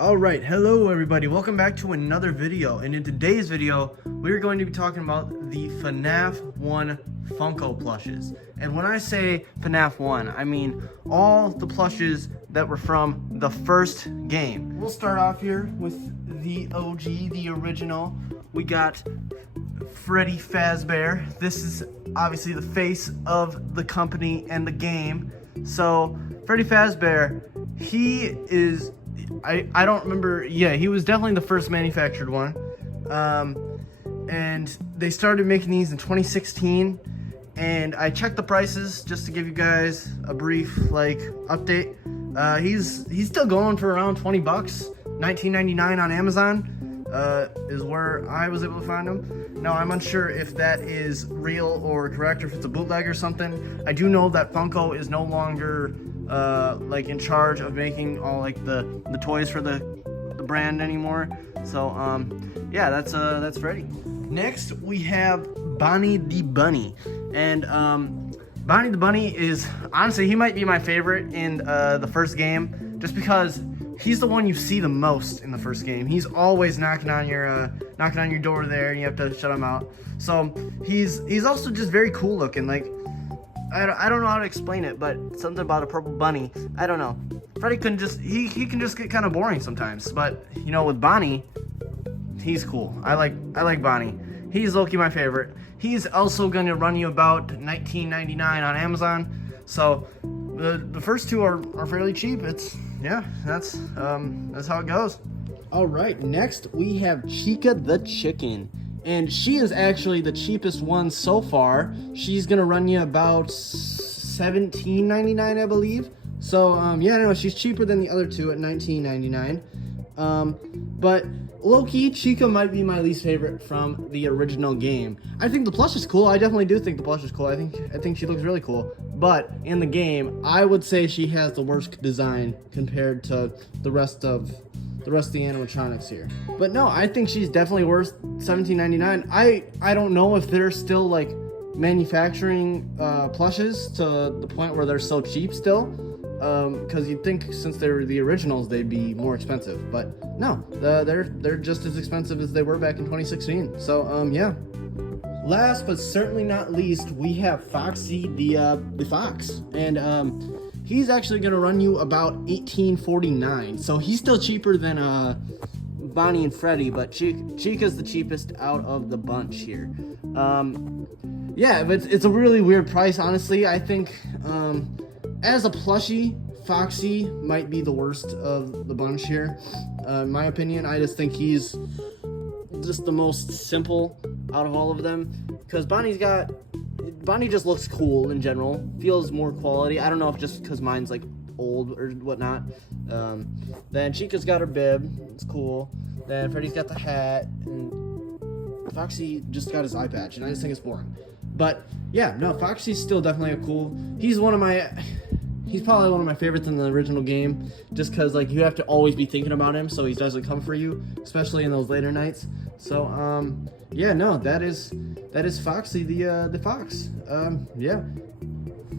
Alright, hello everybody, welcome back to another video, and in today's video, we're going to be talking about the FNAF 1 Funko plushes. And when I say FNAF 1, I mean all the plushes that were from the first game. We'll start off here with the OG, the original. We got Freddy Fazbear. This is obviously the face of the company and the game. So, Freddy Fazbear, he is... I don't remember. Yeah, he was definitely the first manufactured one. And they started making these in 2016. And I checked the prices just to give you guys a brief update. He's still going for around 20 bucks. $19.99 on Amazon is where I was able to find him. Now I'm unsure if that is real or correct, or if it's a bootleg or something. I do know that Funko is no longer in charge of making all the toys for the brand anymore. So yeah, that's Freddy. Next we have Bonnie the Bunny, and Bonnie the Bunny is honestly, he might be my favorite in the first game, just because he's the one you see the most in the first game. He's always knocking on your door there, and you have to shut him out. So he's also just very cool looking. I don't know how to explain it, but something about a purple bunny. I don't know. Freddy can just get kind of boring sometimes, but you know, with Bonnie, he's cool. I like Bonnie. He's low-key my favorite. He's also gonna run you about $19.99 on Amazon. So the first two are fairly cheap. That's how it goes. All right, next we have Chica the Chicken. And she is actually the cheapest one so far. She's gonna run you about $17.99, I believe. So yeah, no, she's cheaper than the other two at $19.99. But low-key, Chica might be my least favorite from the original game. I think the plush is cool. I definitely do think the plush is cool. I think she looks really cool. But in the game, I would say she has the worst design compared to the rest of the animatronics here. But no, I think she's definitely worth $17.99. I don't know if they're still manufacturing plushes to the point where they're so cheap still, because you'd think since they were the originals they'd be more expensive, but no, they're just as expensive as they were back in 2016. So yeah. Last but certainly not least, we have Foxy the Fox, and he's actually going to run you about $18.49, so he's still cheaper than Bonnie and Freddy, but Chica's the cheapest out of the bunch here. Yeah, but it's a really weird price, honestly. I think as a plushie, Foxy might be the worst of the bunch here. In my opinion, I just think he's just the most simple out of all of them, because Bonnie just looks cool in general, feels more quality. I don't know if just because mine's old or whatnot. Then Chica's got her bib, it's cool. Then Freddy's got the hat, and Foxy just got his eye patch, and I just think it's boring. But yeah, no, Foxy's still definitely a cool. He's probably one of my favorites in the original game, just because you have to always be thinking about him, so he doesn't come for you, especially in those later nights. So yeah, no, that is Foxy the Fox. Yeah.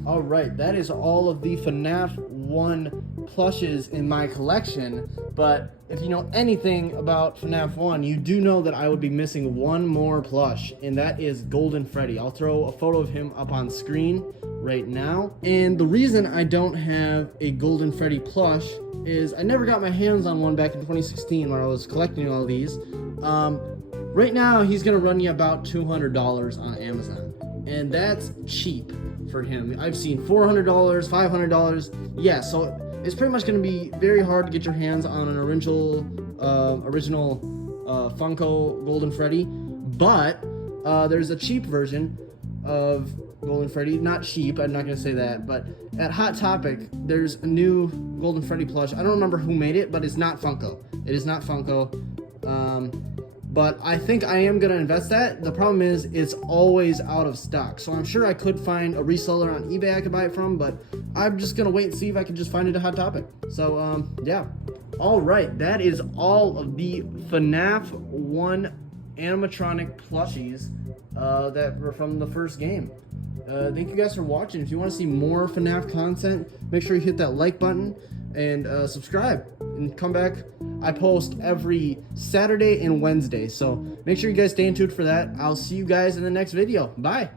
All right, that is all of the FNAF 1 plushes in my collection. But if you know anything about FNAF 1, you do know that I would be missing one more plush, and that is Golden Freddy. I'll throw a photo of him up on screen right now. And the reason I don't have a Golden Freddy plush is I never got my hands on one back in 2016 when I was collecting all these. Right now, he's gonna run you about $200 on Amazon, and that's cheap for him. I've seen $400, $500. Yeah, so it's pretty much gonna be very hard to get your hands on an original Funko Golden Freddy. But there's a cheap version of Golden Freddy. Not cheap, I'm not gonna say that, but at Hot Topic, there's a new Golden Freddy plush. I don't remember who made it, but it's not Funko. It is not Funko. But I think I am going to invest that. The problem is it's always out of stock. So I'm sure I could find a reseller on eBay I could buy it from, but I'm just going to wait and see if I can just find it at Hot Topic. So, yeah. All right, that is all of the FNAF 1 animatronic plushies that were from the first game. thank you guys for watching. If you want to see more FNAF content, make sure you hit that like button and subscribe and come back. I post every Saturday and Wednesday, so make sure you guys stay tuned for that. I'll see you guys in the next video. Bye.